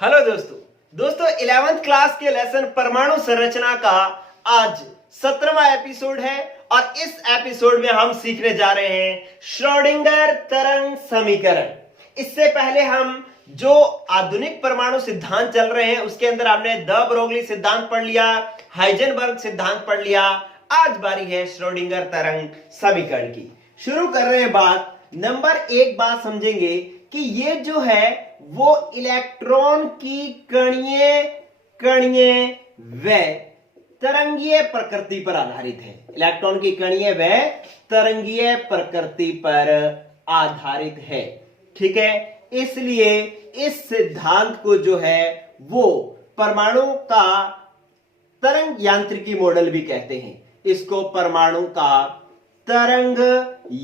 Hello दोस्तों। 11th class के lesson परमाणु संरचना का आज 17वां एपिसोड है और इस एपिसोड में हम सीखने जा रहे हैं श्रोडिंगर तरंग समीकरण। इससे पहले हम जो आधुनिक परमाणु सिद्धांत चल रहे हैं उसके अंदर हमने द ब्रोगली सिद्धांत पढ़ लिया, हाइजेनबर्ग सिद्धांत पढ़ लिया। आज बारी है श्रोडिंगर तरंग समीकरण की। शुरू कर रहे हैं बात। नंबर एक बात समझेंगे कि ये जो है वो इलेक्ट्रॉन की कणीय व तरंगीय प्रकृति पर आधारित है। इलेक्ट्रॉन की कणीय व तरंगीय प्रकृति पर आधारित है। ठीक है, इसलिए इस सिद्धांत को जो है वो परमाणु का तरंग यांत्रिकी मॉडल भी कहते हैं। इसको परमाणु का तरंग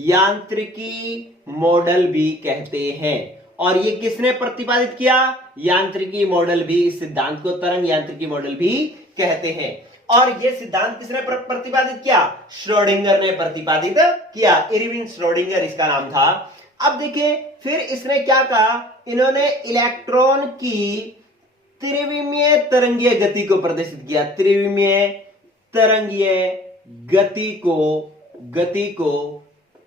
यांत्रिकी मॉडल भी कहते हैं। और ये किसने प्रतिपादित किया? यांत्रिकी मॉडल भी, इस सिद्धांत को तरंग यांत्रिकी मॉडल भी कहते हैं। और ये सिद्धांत किसने प्रतिपादित किया? श्रोडिंगर ने प्रतिपादित किया। इरविन श्रोडिंगर इसका नाम था। अब देखिए फिर इसने क्या कहा, इन्होंने इलेक्ट्रॉन की त्रिविमीय तरंगीय गति को प्रदर्शित किया। त्रिविमीय तरंगीय गति को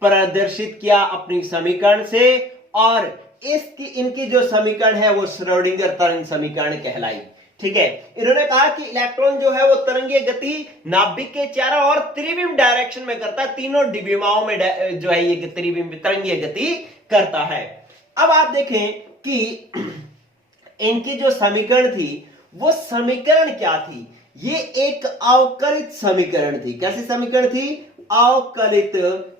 प्रदर्शित किया अपनी समीकरण से। और इनकी जो समीकरण है वो श्रोडिंगर तरंग समीकरण कहलाई। ठीक है, इन्होंने कहा कि इलेक्ट्रॉन जो है वो तरंगीय गति नाभिक के चारों ओर त्रिविम डायरेक्शन में करता है। तीनों डिबिमाओं में जो है ये त्रिविम तरंगीय गति करता है। अब आप देखें कि इनकी जो समीकरण थी वो समीकरण क्या थी? ये एक अवकलित समीकरण थी। कैसी समीकरण थी? अवकलित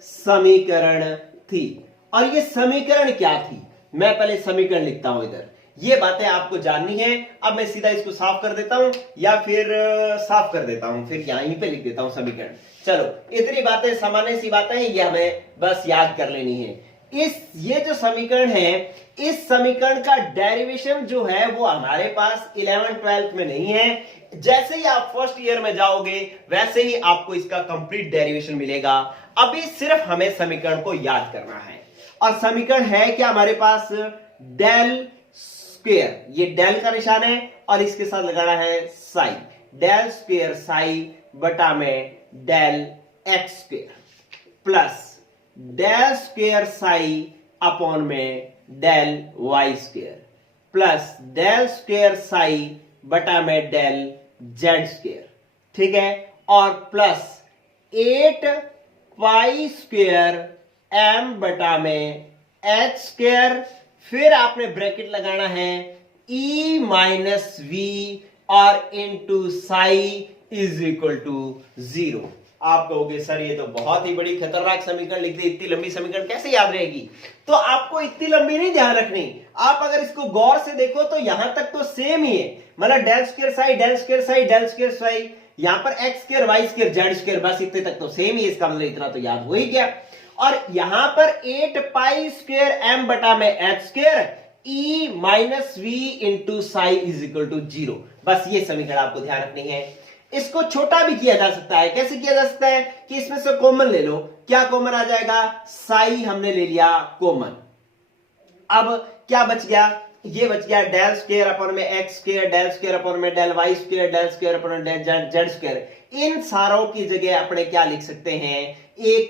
समीकरण थी। और ये समीकरण क्या थी? मैं पहले समीकरण लिखता हूं इधर। ये बातें आपको जाननी है। अब मैं सीधा इसको साफ कर देता हूं या फिर साफ कर देता हूं, फिर यहीं पे लिख देता हूं समीकरण। चलो, इतनी बातें सामान्य सी बातें हैं, ये हमें बस याद कर लेनी है। ये जो समीकरण है, इस समीकरण का डेरिवेशन जो है वो हमारे पास 11th-12th में नहीं है। जैसे ही आप फर्स्ट ईयर में जाओगे वैसे ही आपको इसका कंप्लीट डेरिवेशन मिलेगा। अभी सिर्फ हमें समीकरण को याद करना है। और समीकरण है क्या हमारे पास? डेल स्क्वायर, ये डेल का निशान है और इसके साथ लगाना है साई। डेल स्क्वायर साई बटा में del x square plus del square psi upon में del Y square plus del square psi बटा में डेल जेड स्क्वायर। ठीक है, और प्लस 8 पाई स्क्वायर एम बटा में एच स्क्वायर। फिर आपने ब्रैकेट लगाना है ई माइनस वी और into psi is equal to 0। आप कहोगे सर ये तो बहुत ही बड़ी खतरनाक समीकरण लिख दी, इतनी लंबी समीकरण कैसे याद रहेगी? तो आपको इतनी लंबी नहीं ध्यान रखनी। आप अगर इसको गौर से देखो तो यहां तक तो सेम ही है। मतलब del square psi del square psi del square psi, यहां पर X square Y square Z square, बस इतने तक तो सेम ही। इसका मतलब इतना तो याद हो ही गया। और यहां पर 8 पाई स्क्वायर एम बटा में H square E minus V into psi is equal to 0। बस ये समीकरण आपको ध्यान रखनी है। इसको छोटा भी किया जा सकता है। कैसे किया जा सकता है कि इसमें से कॉमन ले लो। क्या कॉमन आ जाएगा? साई हमने ले लिया कॉमन। अब क्या बच गया? ये बच गया डेल स्क्वायर अपॉन में x square, del square upon में del Y square, del square upon में डेल जेड स्क्वायर। इन सारों की जगह अपने क्या लिख सकते हैं? एक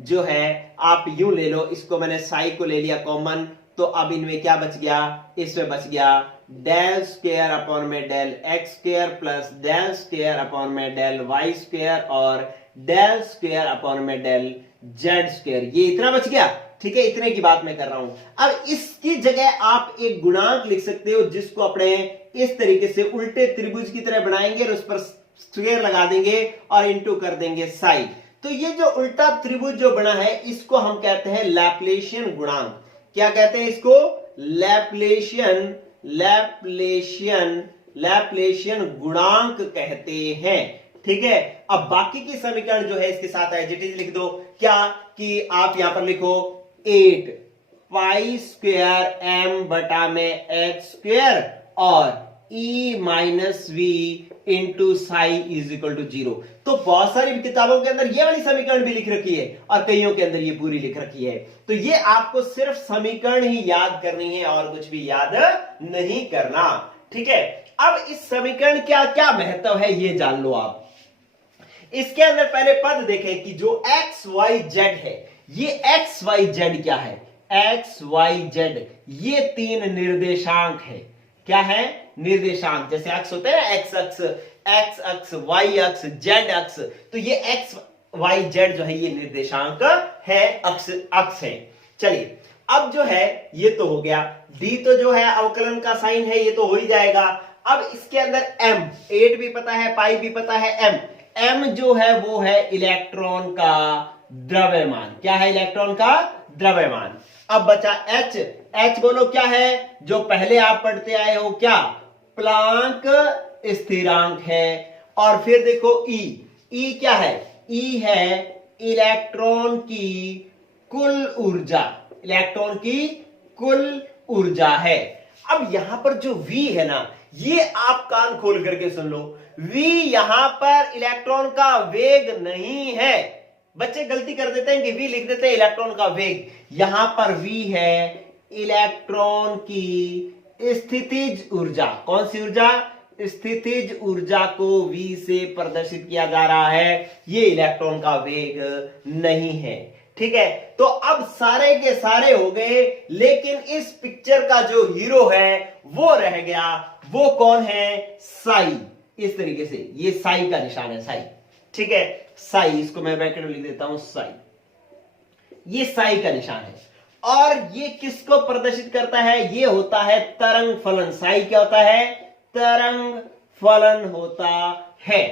जो है आप यूं ले लो, इसको मैंने साई को ले लिया कॉमन, तो अब इनमें क्या बच गया? इसमें बच गया डेल स्क्वायर अपॉन में del x square plus del square upon में डेल वाई स्क्वायर और डेल स्क्वायर अपॉन में डेल जेड स्क्वायर। ये इतना बच गया। ठीक है, इतने की बात मैं कर रहा हूं। अब इसकी जगह आप एक गुणांक लिख सकते हो जिसको अपने इस तरीके से उल्टे त्रिभुज की तरह बनाएंगे और उस पर स्क्वायर लगा देंगे और इंटू कर देंगे साई। तो ये जो उल्टा त्रिभुज जो बना है इसको हम कहते हैं लैप्लेशियन गुणांक। क्या कहते हैं इसको? लैप्लेशियन गुणांक कहते हैं। ठीक है, अब बाकी की समीकरण जो है इसके साथ एज इट इज लिख दो। क्या कि आप यहां पर लिखो 8 पाई स्क्वायर एम बटा में एच स्क्वायर और E minus V into psi is equal to 0। तो बहुत सारी किताबों के अंदर ये वाली समीकरण भी लिख रखी है और कईयों के अंदर ये पूरी लिख रखी है। तो ये आपको सिर्फ समीकरण ही याद करनी है और कुछ भी याद नहीं करना, ठीक है। अब इस समीकरण का क्या महत्व है ये जान लो आप। इसके अंदर पहले पद देखें कि जो एक्स वाई जेड है, ये एक्स वाई जेड क्या है, एक्स वाई जेड ये तीन निर्देशांक है। क्या है, निर्देशांक। जैसे अक्ष होते हैं, एक्स अक्ष, वाई अक्ष, जेड अक्ष, तो ये एक्स वाई जेड जो है ये निर्देशांक है, अक्ष है। चलिए अब जो है ये तो हो गया, डी तो जो है अवकलन का साइन है, ये तो हो ही जाएगा। अब इसके अंदर एम, 8 भी पता है, पाई भी पता है, एम जो है वो है इलेक्ट्रॉन का द्रव्यमान। क्या है, इलेक्ट्रॉन का द्रव्यमान। अब बचा एच, एच बोलो क्या है, जो पहले आप पढ़ते आए हो, क्या, प्लांक स्थिरांक है। और फिर देखो ई क्या है, ई है इलेक्ट्रॉन की कुल ऊर्जा, इलेक्ट्रॉन की कुल ऊर्जा है। अब यहां पर जो V है ना, ये आप कान खोल करके सुन लो, V यहां पर इलेक्ट्रॉन का वेग नहीं है। बच्चे गलती कर देते हैं कि V लिख देते हैं इलेक्ट्रॉन का वेग, यहां पर V है इलेक्ट्रॉन की स्थितिज ऊर्जा। कौन सी ऊर्जा, स्थितिज ऊर्जा को V से प्रदर्शित किया जा रहा है, ये इलेक्ट्रॉन का वेग नहीं है, ठीक है। तो अब सारे के सारे हो गए, लेकिन इस पिक्चर का जो हीरो है वो रह गया। वो कौन है, साई। इस तरीके से ये साई का निशान है, साई, ठीक है। साई, इसको मैं ब्रैकेट में लिख देता हूं, साई, ये साई का निशान है। और ये किसको प्रदर्शित करता है, ये होता है तरंग फलन। साई क्या होता है, तरंग फलन होता है,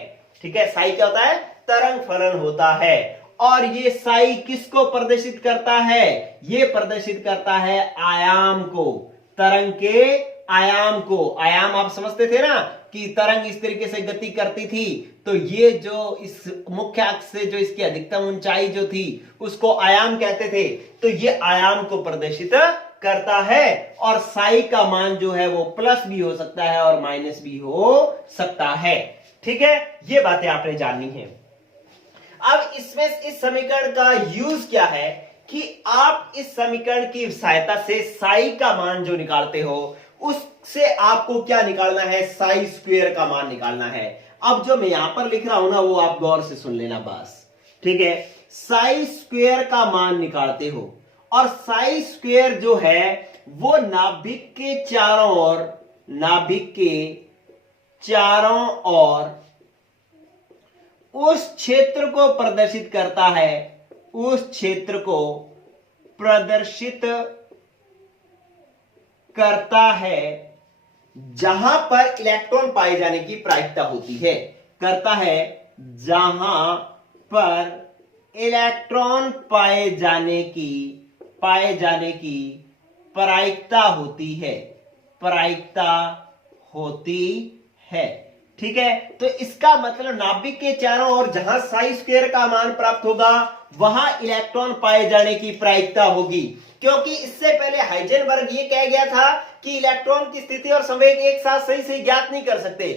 ठीक है। साई क्या होता है, तरंग फलन होता है। और ये साई किसको प्रदर्शित करता है, ये प्रदर्शित करता है आयाम को, तरंग के आयाम को। आयाम आप समझते थे ना कि तरंग इस तरीके से गति करती थी, तो ये जो इस मुख्य अक्ष से जो इसकी अधिकतम ऊंचाई जो थी उसको आयाम कहते थे। तो ये आयाम को प्रदर्शित करता है। और साई का मान जो है वो प्लस भी हो सकता है और माइनस भी हो सकता है, ठीक है। ये बातें आपने जाननी है। अब इसमें इस समीकरण का यूज क्या है कि आप इस समीकरण की सहायता से साई का मान जो निकालते हो उससे आपको क्या निकालना है, साई स्क्वायर का मान निकालना है। अब जो मैं यहां पर लिख रहा हूं ना वो आप गौर से सुन लेना बस, ठीक है। साई स्क्वायर का मान निकालते हो और साई स्क्वायर जो है वो नाभिक के चारों ओर, नाभिक के चारों ओर उस क्षेत्र को प्रदर्शित करता है, उस क्षेत्र को प्रदर्शित करता है जहां पर इलेक्ट्रॉन पाए जाने की प्रायिकता होती है, करता है जहां पर इलेक्ट्रॉन पाए जाने की प्रायिकता होती है, प्रायिकता होती है, ठीक है। तो इसका मतलब नाभिक के चारों ओर जहां साई स्क्वायर का मान प्राप्त होगा वहां इलेक्ट्रॉन पाए जाने की प्रायिकता होगी। क्योंकि इससे पहले हाइजेनबर्ग ये कह गया था कि इलेक्ट्रॉन की स्थिति और संवेग एक साथ सही से ज्ञात नहीं कर सकते,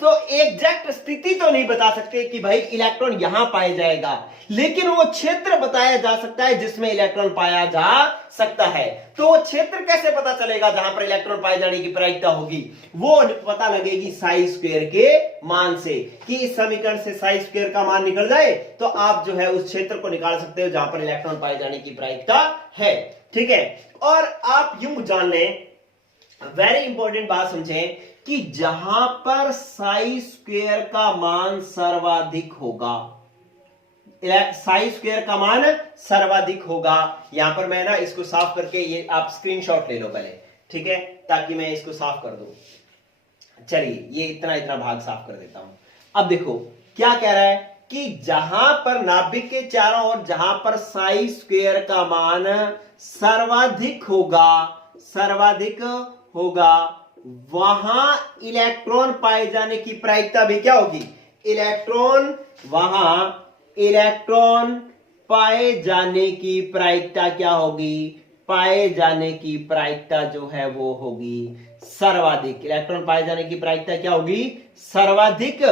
तो एग्जैक्ट स्थिति तो नहीं बता सकते कि भाई इलेक्ट्रॉन यहां पाया जाएगा, लेकिन वो क्षेत्र बताया जा सकता है जिसमें इलेक्ट्रॉन पाया जा सकता है। तो वो क्षेत्र कैसे पता चलेगा जहां पर इलेक्ट्रॉन पाए जाने की प्रायिकता होगी, वो पता लगेगी साई स्क्वायर के मान से। कि इस समीकरण से साई स्क्वायर का मान निकल जाए तो आप जो है उस क्षेत्र को निकाल सकते हो जहां पर इलेक्ट्रॉन पाए जाने की प्रायिकता है, ठीक है। और आप यूं जान लें, वेरी इंपॉर्टेंट बात समझें कि जहां पर साई स्क्वायर का मान सर्वाधिक होगा, साई स्क्वायर का मान सर्वाधिक होगा। यहां पर मैं ना इसको साफ करके, ये आप स्क्रीनशॉट ले लो पहले, ठीक है, ताकि मैं इसको साफ कर दूं। चलिए ये इतना भाग साफ कर देता हूं। अब देखो क्या कह रहा है कि जहां पर नाभिक के चारों ओर जहां पर साई स्क्वायर का मान सर्वाधिक होगा वहां इलेक्ट्रॉन पाए जाने की प्रायिकता भी क्या होगी, इलेक्ट्रॉन पाए जाने की प्रायिकता क्या होगी, पाए जाने की प्रायिकता जो है वो होगी सर्वाधिक। इलेक्ट्रॉन पाए जाने की प्रायिकता क्या होगी? सर्वाधिक।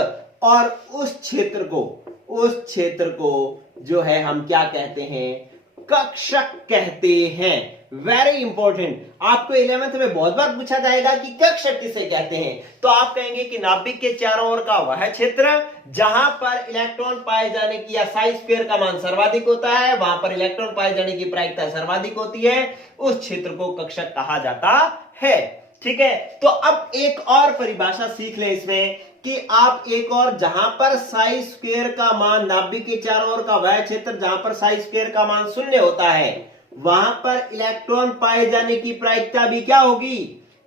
और उस क्षेत्र को जो है हम क्या कहते हैं? कक्षक कहते हैं। वेरी इंपॉर्टेंट, आपको 11th में बहुत बार पूछा जाएगा कि कक्षक किसे कहते हैं, तो आप कहेंगे कि नाभिक के चारों ओर का वह क्षेत्र जहां पर इलेक्ट्रॉन पाए जाने की या साई स्क्वायर का मान सर्वाधिक होता है, वहां पर इलेक्ट्रॉन पाए जाने की प्रायिकता सर्वाधिक होती है, उस क्षेत्र को कक्षक कहा जाता है। ठीक है, तो अब एक और परिभाषा सीख ले इसमें कि आप एक और, जहां पर साई स्क्वायर का मान, नाभिक के चारों ओर का वह क्षेत्र जहां पर साई स्क्वायर का मान शून्य होता है, वहां पर इलेक्ट्रॉन पाए जाने की प्रायिकता भी क्या होगी?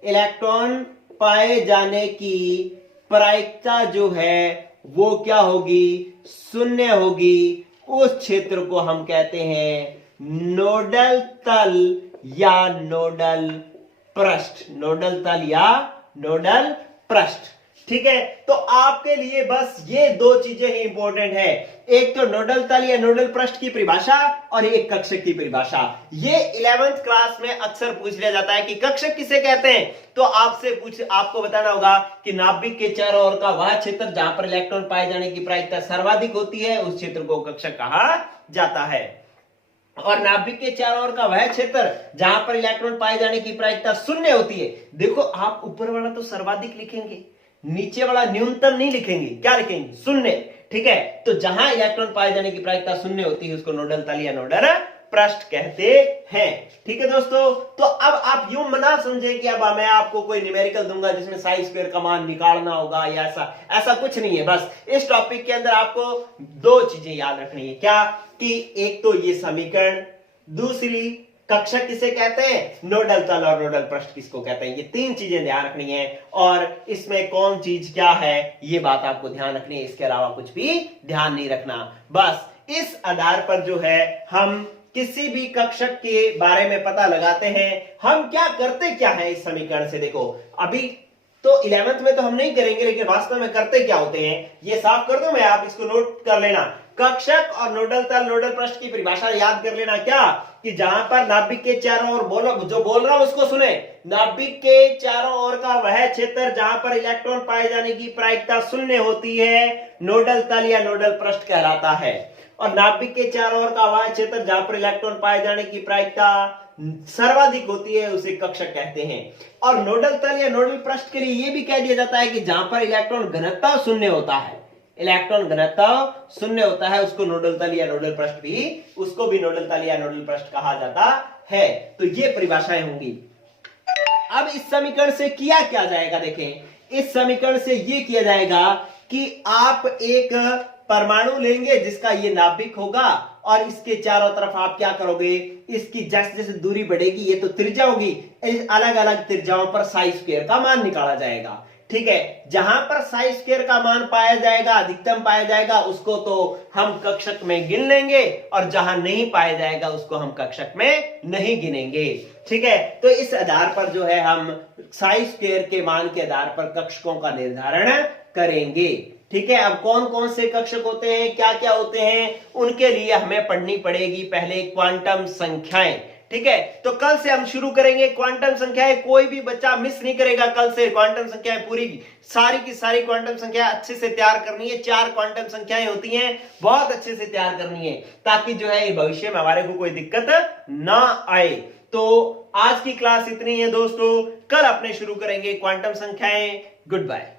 इलेक्ट्रॉन पाए जाने की प्रायिकता जो है वो क्या होगी? शून्य होगी। उस क्षेत्र को हम कहते हैं नोडल तल या नोडल पृष्ठ। नोडल तल या नोडल पृष्ठ। ठीक है, तो आपके लिए बस ये दो चीजें ही इंपॉर्टेंट है, एक तो नोडल तल या नोडल पृष्ठ की परिभाषा और एक कक्षक की परिभाषा। ये 11th क्लास में अक्सर पूछ लिया जाता है कि कक्षक किसे कहते हैं, तो आपको बताना होगा कि नाभिक के चारों ओर का वह क्षेत्र जहां पर इलेक्ट्रॉन पाए जाने की प्रायिकता सर्वाधिक होती है, उस क्षेत्र को कक्षक कहा जाता है। और नाभिक के चारों ओर का वह क्षेत्र जहां पर इलेक्ट्रॉन पाए जाने की प्रायिकता शून्य होती है। देखो, आप ऊपर वाला तो सर्वाधिक लिखेंगे, नीचे वाला न्यूनतम नहीं लिखेंगे, क्या लिखेंगे? शून्य। ठीक है, तो जहां इलेक्ट्रॉन पाए जाने की प्रायिकता शून्य होती है उसको नोडल तल या नोडल पृष्ठ कहते हैं। ठीक है दोस्तों, तो अब आप यूं मना समझे कि अब मैं आपको कोई न्यूमेरिकल दूंगा जिसमें साई स्क्वायर का मान निकालना होगा या ऐसा कुछ नहीं है। बस इस टॉपिक के अंदर आपको दो चीजें याद रखनी है, क्या? कि एक तो ये समीकरण, दूसरी कक्षक किसे कहते हैं, नोडल तल और नोडल पृष्ठ किसको कहते हैं, ये तीन चीजें ध्यान रखनी है। और इसमें कौन चीज क्या है ये बात आपको ध्यान रखनी है, इसके अलावा कुछ भी ध्यान नहीं रखना। बस इस आधार पर जो है हम किसी भी कक्षक के बारे में पता लगाते हैं। हम क्या करते क्या है इस समीकरण से, देखो अभी तो 11th में तो हम नहीं करेंगे, लेकिन वास्तव में करते क्या होते हैं ये साफ कर दो मैं, आप इसको नोट कर लेना। कक्षक और नोडल तल नोडल पृष्ठ की परिभाषा याद कर लेना, क्या कि जहां पर नाभिक के चारों ओर, जो बोल रहा हूं उसको सुने, नाभिक के चारों ओर का वह क्षेत्र जहां पर इलेक्ट्रॉन पाए जाने की प्रायिकता शून्य होती है, नोडल तल या नोडल पृष्ठ कहलाता है। और नाभिक के चारों ओर का वह क्षेत्र जहां पर इलेक्ट्रॉन पाए जाने की प्रायिकता सर्वाधिक होती है उसे कक्षक कहते हैं। और नोडल तल या नोडल पृष्ठ के लिए यह भी कह दिया जाता है कि जहां पर इलेक्ट्रॉन घनत्व शून्य होता है, इलेक्ट्रॉन घनत्व शून्य होता है, उसको नोडल तल या नोडल पृष्ठ भी, उसको भी नोडल तल या नोडल पृष्ठ कहा जाता है। तो ये परिभाषाएं होंगी। अब इस समीकरण से किया क्या जाएगा, देखें इस समीकरण से ये किया जाएगा कि आप एक परमाणु लेंगे जिसका ये नाभिक होगा और इसके चारों तरफ आप क्या करोगे, इसकी जैसे जैसे दूरी बढ़ेगी, ये तो त्रिज्या होगी, अलग अलग त्रिज्याओं पर साई स्क्वायर का मान निकाला जाएगा। ठीक है, जहां पर साई स्क्वायर का मान पाया जाएगा, अधिकतम पाया जाएगा, उसको तो हम कक्षक में गिन लेंगे और जहां नहीं पाया जाएगा उसको हम कक्षक में नहीं गिनेंगे। ठीक है, तो इस आधार पर जो है हम साई स्क्वायर के मान के आधार पर कक्षकों का निर्धारण करेंगे। ठीक है, अब कौन कौन से कक्षक होते हैं, क्या क्या होते हैं, उनके लिए हमें पढ़नी पड़ेगी पहले क्वांटम संख्याएं। ठीक है, तो कल से हम शुरू करेंगे क्वांटम संख्याएं, कोई भी बच्चा मिस नहीं करेगा। कल से क्वांटम संख्याएं पूरी सारी की सारी क्वांटम संख्या अच्छे से तैयार करनी है। 4 क्वांटम संख्याएं होती हैं, बहुत अच्छे से तैयार करनी है ताकि जो है भविष्य में हमारे को कोई दिक्कत ना आए। तो आज की क्लास इतनी है दोस्तों, कल अपने शुरू करेंगे क्वांटम संख्याएं। Good bye.